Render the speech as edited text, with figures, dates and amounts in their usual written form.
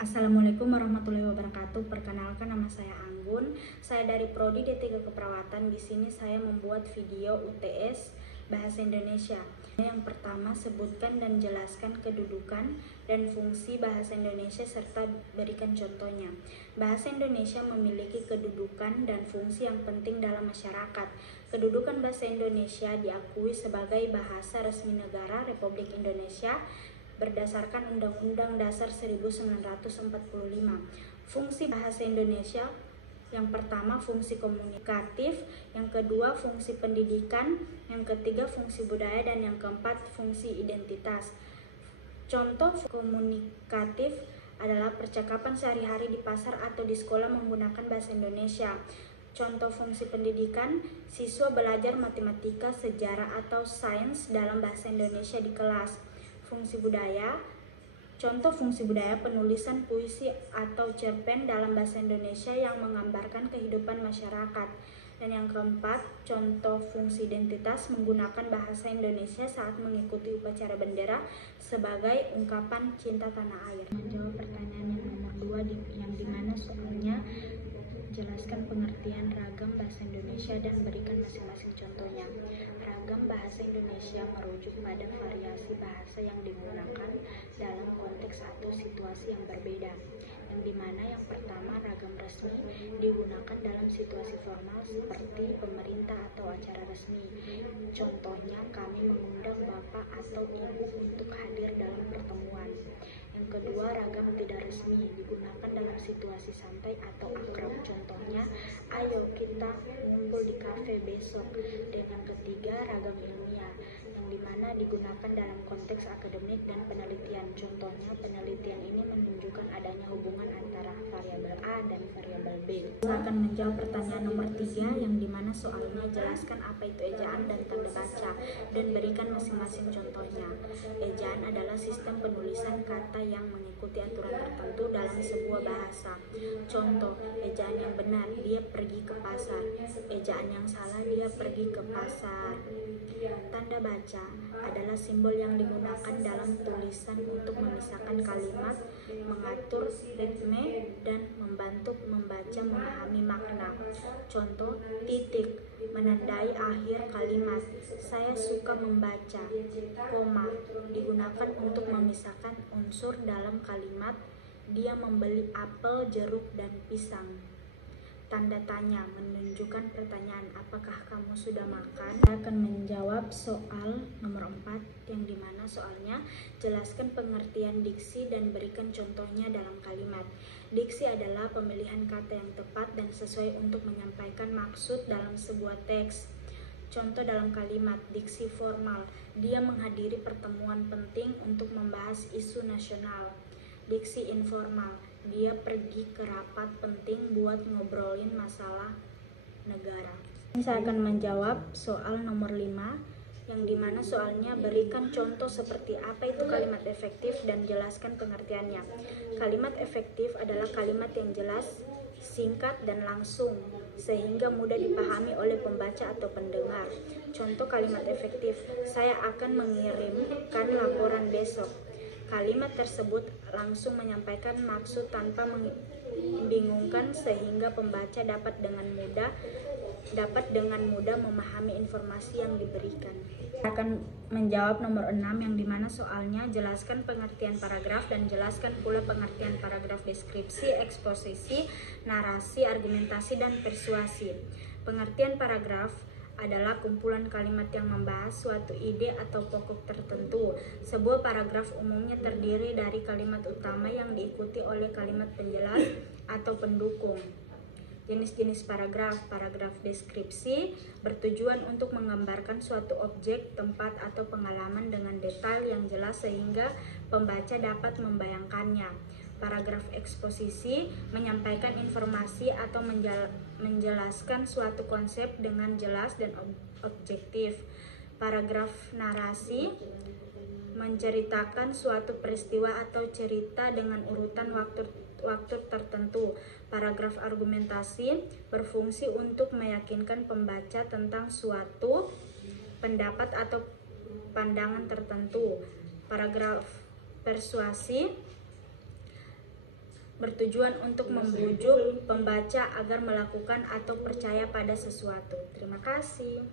Assalamualaikum warahmatullahi wabarakatuh. Perkenalkan, nama saya Anggun. Saya dari Prodi D3 Keperawatan. Di sini saya membuat video UTS Bahasa Indonesia. Yang pertama, sebutkan dan jelaskan kedudukan dan fungsi bahasa Indonesia serta berikan contohnya. Bahasa Indonesia memiliki kedudukan dan fungsi yang penting dalam masyarakat. Kedudukan bahasa Indonesia diakui sebagai bahasa resmi negara Republik Indonesia berdasarkan Undang-Undang Dasar 1945. Fungsi bahasa Indonesia yang pertama fungsi komunikatif, yang kedua fungsi pendidikan, yang ketiga fungsi budaya, dan yang keempat fungsi identitas. Contoh komunikatif adalah percakapan sehari-hari di pasar atau di sekolah menggunakan bahasa Indonesia. Contoh fungsi pendidikan, siswa belajar matematika, sejarah, atau sains dalam bahasa Indonesia di kelas. Fungsi budaya, contoh fungsi budaya penulisan puisi atau cerpen dalam bahasa Indonesia yang menggambarkan kehidupan masyarakat. Dan yang keempat, contoh fungsi identitas, menggunakan bahasa Indonesia saat mengikuti upacara bendera sebagai ungkapan cinta tanah air. Menjawab pertanyaan yang nomor 2 yang dimana soalnya jelaskan pengertian ragam bahasa Indonesia dan berikan masing-masing contohnya. Ragam bahasa Indonesia merujuk pada variasi bahasa yang digunakan dalam konteks atau situasi yang berbeda, yang dimana yang pertama ragam resmi digunakan dalam situasi formal seperti pemerintah atau acara resmi. Contohnya, kami mengundang bapak atau ibu untuk hadir dalam pertemuan. Yang kedua, ragam tidak resmi digunakan dalam situasi santai atau akrab. Contohnya, ayo kita ngumpul di kafe besok. Dan yang ketiga, ragam ilmiah, yang dimana digunakan dalam konteks akademik dan penelitian. Contohnya, penelitian ini menunjukkan adanya hubungan antara variabel A dan variabel B. Saya akan menjawab pertanyaan nomor 3 yang dimana soalnya jelaskan apa itu ejaan dan tanda baca dan berikan masing-masing contohnya. Ejaan adalah sistem penulisan kata yang mengikuti aturan tertentu dalam sebuah bahasa. Contoh, ejaan yang benar, dia pergi ke pasar. Ejaan yang salah, dia pergi ke pasar. Tanda baca adalah simbol yang digunakan dalam tulisan untuk memisahkan kalimat, mengatur ritme, dan membantu membaca memahami makna. Contoh, titik menandai akhir kalimat. Saya suka membaca. Koma digunakan untuk memisahkan unsur dalam kalimat. Dia membeli apel, jeruk, dan pisang. Tanda tanya menunjukkan pertanyaan, apakah kamu sudah makan? Saya akan menjawab soal nomor 4 yang dimana soalnya jelaskan pengertian diksi dan berikan contohnya dalam kalimat. Diksi adalah pemilihan kata yang tepat dan sesuai untuk menyampaikan maksud dalam sebuah teks. Contoh dalam kalimat, diksi formal, dia menghadiri pertemuan penting untuk membahas isu nasional. Diksi informal, dia pergi ke rapat penting buat ngobrolin masalah negara. Saya akan menjawab soal nomor 5 yang dimana soalnya berikan contoh seperti apa itu kalimat efektif dan jelaskan pengertiannya. Kalimat efektif adalah kalimat yang jelas, singkat, dan langsung sehingga mudah dipahami oleh pembaca atau pendengar. Contoh kalimat efektif, saya akan mengirimkan laporan besok. Kalimat tersebut langsung menyampaikan maksud tanpa membingungkan sehingga pembaca dapat dengan mudah memahami informasi yang diberikan. Saya akan menjawab nomor 6 yang dimana soalnya jelaskan pengertian paragraf dan jelaskan pula pengertian paragraf deskripsi, eksposisi, narasi, argumentasi, dan persuasi. Pengertian paragraf adalah kumpulan kalimat yang membahas suatu ide atau pokok tertentu. Sebuah paragraf umumnya terdiri dari kalimat utama yang diikuti oleh kalimat penjelas atau pendukung. Jenis-jenis paragraf. Paragraf deskripsi bertujuan untuk menggambarkan suatu objek, tempat, atau pengalaman dengan detail yang jelas sehingga pembaca dapat membayangkannya. Paragraf eksposisi menyampaikan informasi atau menjelaskan suatu konsep dengan jelas dan objektif. Paragraf narasi menceritakan suatu peristiwa atau cerita dengan urutan waktu tertentu. Paragraf argumentasi berfungsi untuk meyakinkan pembaca tentang suatu pendapat atau pandangan tertentu. Paragraf persuasi bertujuan untuk membujuk pembaca agar melakukan atau percaya pada sesuatu. Terima kasih.